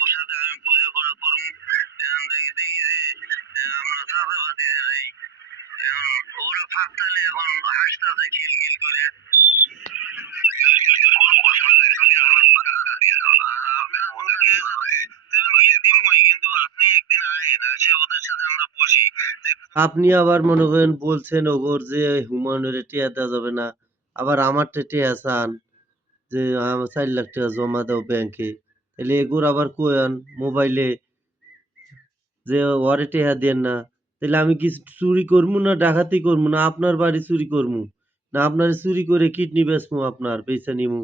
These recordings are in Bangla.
ওর সাথে আমি বোঝাপড়া করবো। এখন দেখি যে আপনার চাঁদাবাদি এখন ওরা ফাঁকতালে এখন হাসতাছে খিলখিল করে। কিন্তু আপনি একদিন আয়েন, আসে ওদের সাথে আমরা বসি। আপনি আবার মনে করেন বলছেন ওগোর যে হুমায়ুনের টিয়া দেওয়া যাবে না, আবার আমার টিয়া চান যে 4 লাখ টাকা জমা দাও ব্যাংকে, তাহলে এগুর আবার কোয়ান মোবাইলে যে ওরে টিয়া দেন না, তাহলে আমি কি চুরি করবো না ডাকাতি করবো না আপনার বাড়ি চুরি করবো না আপনার চুরি করে কিডনি বেচবো আপনার বেচে নিমু।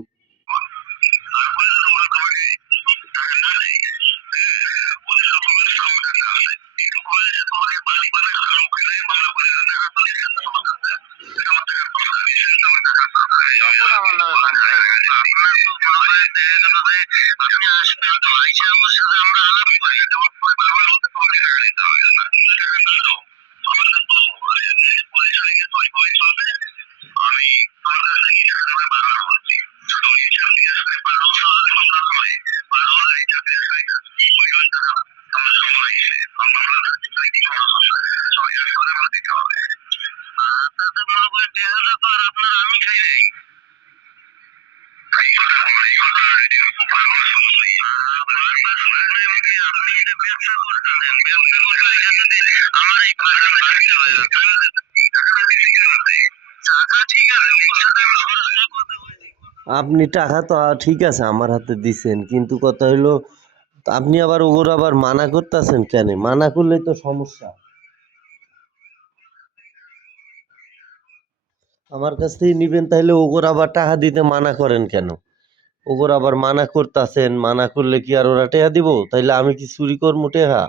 এখন আমার নামে মামলা হয়ে গেছে। আপনার তো মনে করেন দেখা গেল যে আপনি আসবেন তো আইসা আমার সাথে আমরা আলাপ করি। আমার পরে বারবার বলতে কম টাকা দিতে হবে না। টাকা না দাও আমার কিন্তু পরিচালিত ওইভাবে চলবে। আমি আমার কাছ থেকে টাকা দেওয়া বারবার বলছি। শুধু হিসাব নিকাশ করে 5 বছর যদি মামলা চলে, 5 বছর হিসাব নিকাশ করে কি পরিমাণ টাকা আমার জমা হয়েছে, আমার মামলা কি খরচ আছে, সব এক করে আমার দিতে হবে। তাতে মনে করেন টাকাটা তো আর আপনার আমি খাই নাই। আপনি এটা ব্যবসা করতেছেন, ব্যবসা করতে এখানে যদি আমার এই ভাষণ বাড়তে হয় টাকা ঠিক আছে ওর সাথে আমি সরাসরি কথা বলছি। আপনি টাকা তো ঠিক আছে আমার হাতে দিছেন, কিন্তু কথা হইলো আপনি আবার ওগুর আবার মানা করতেছেন কেন? মানা করলেই তো সমস্যা। আমার কাছ থেকে নিবেন তাইলে ওগোর আবার টাকা দিতে মানা করেন কেন? ওগোর আবার মানা করতাছেন, মানা করলে কি আর ওরা টেহা দিব? তাইলে আমি কি চুরি করবো টেহা?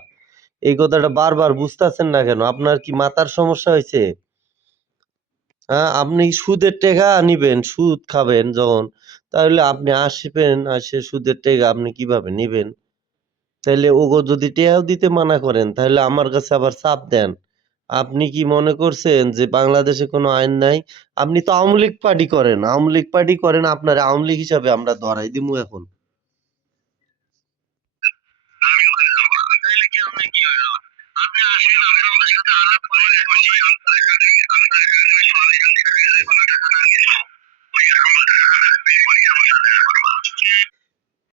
এই কথাটা বারবার বুঝতাছেন না কেন? আপনার কি মাথার সমস্যা হয়েছে? হ্যাঁ, আপনি সুদের টেকা নিবেন, সুদ খাবেন যখন, তাহলে আপনি আসবেন, আসে সুদের টেকা আপনি কিভাবে নিবেন? তাইলে ওগো যদি টেহাও দিতে মানা করেন, তাহলে আমার কাছে আবার চাপ দেন। আপনি কি মনে করছেন যে বাংলাদেশে কোনো আইন নাই? আপনি তো আওয়ামী লীগ পার্টি করেন, আওয়ামী লীগ পার্টি করেন, আপনার আওয়ামী লীগ হিসাবে আমরা ধরাই দিমু এখন। তাইলে কেমনে কি হইলো? আপনি আসেন, আমরা ওদের সাথে আলাপ করে বসি।